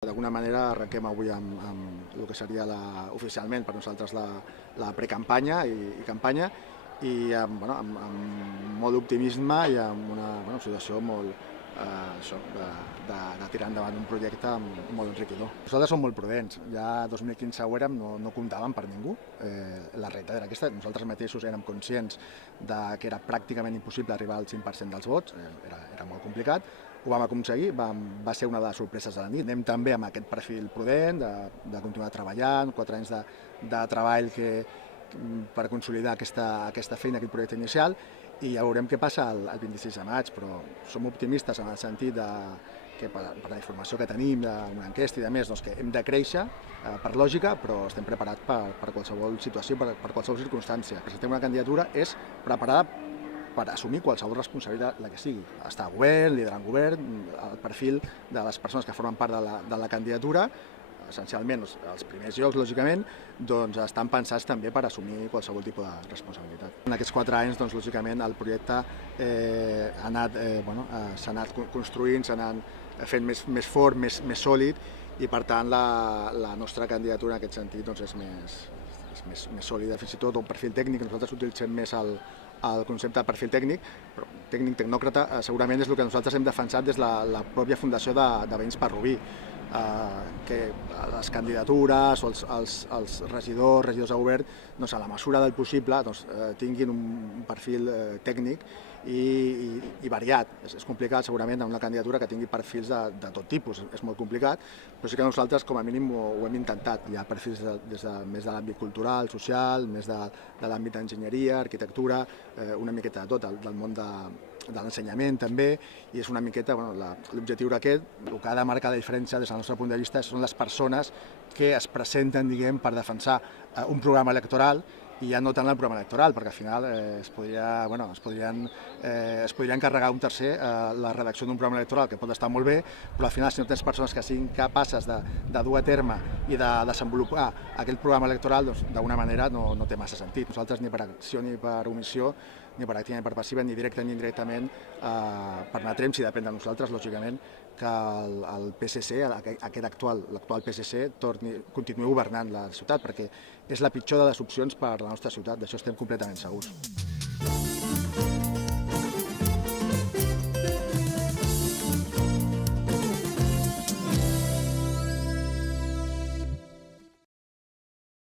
D'alguna manera arrenquem avui amb el que seria oficialment per nosaltres la precampanya i campanya i amb molt d'optimisme i amb una situació molt de tirar endavant un projecte molt enriquidor. Nosaltres som molt prudents, ja 2015 ho érem, no comptàvem per ningú. La realitat era aquesta, nosaltres mateixos érem conscients que era pràcticament impossible arribar al 5% dels vots, era molt complicat. Ho vam aconseguir, va ser una de les sorpreses de la nit. Anem també amb aquest perfil prudent, de continuar treballant, 4 anys de treball per consolidar aquesta feina, aquest projecte inicial, i ja veurem què passa el 26 de maig, però som optimistes en el sentit que per la informació que tenim d'una enquesta i de més, que hem de créixer per lògica, però estem preparats per qualsevol situació, per qualsevol circumstància. Presentem una candidatura és preparada per assumir qualsevol responsabilitat, la que sigui. Estar al govern, liderar un govern, el perfil de les persones que formen part de la candidatura, essencialment els primers llocs, lògicament, estan pensats també per assumir qualsevol tipus de responsabilitat. En aquests 4 anys, lògicament, el projecte s'ha anat construint, s'ha anat fent més fort, més sòlid, i per tant la nostra candidatura en aquest sentit és més sòlida, fins i tot un perfil tècnic. Nosaltres utilitzem més el concepte de perfil tècnic, però tècnic tecnòcrata segurament és el que nosaltres hem defensat des de la pròpia fundació de Veïns per Rubí, que les candidatures o els regidors de govern, a la mesura del possible, tinguin un perfil tècnic i variat. És complicat segurament en una candidatura que tingui perfils de tot tipus, és molt complicat, però sí que nosaltres com a mínim ho hem intentat. Hi ha perfils més de l'àmbit cultural, social, més de l'àmbit d'enginyeria, arquitectura, una miqueta de tot, del món de l'ensenyament també, i és una miqueta l'objectiu d'aquest. El que ha de marcar la diferència des del nostre punt de vista són les persones que es presenten per defensar un programa electoral, i ja no tant el programa electoral, perquè al final es podria encarregar un tercer la redacció d'un programa electoral, que pot estar molt bé, però al final si no tens persones que siguin capaces de dur a terme i de desenvolupar aquell programa electoral, d'alguna manera no té massa sentit. Nosaltres ni per acció ni per omissió, ni per activa ni per passiva, ni directa ni indirectament, permetrem, si depèn de nosaltres, lògicament, que el PSC, l'actual PSC, continuï governant la ciutat, perquè és la pitjor de les opcions per a la nostra ciutat, d'això estem completament segurs.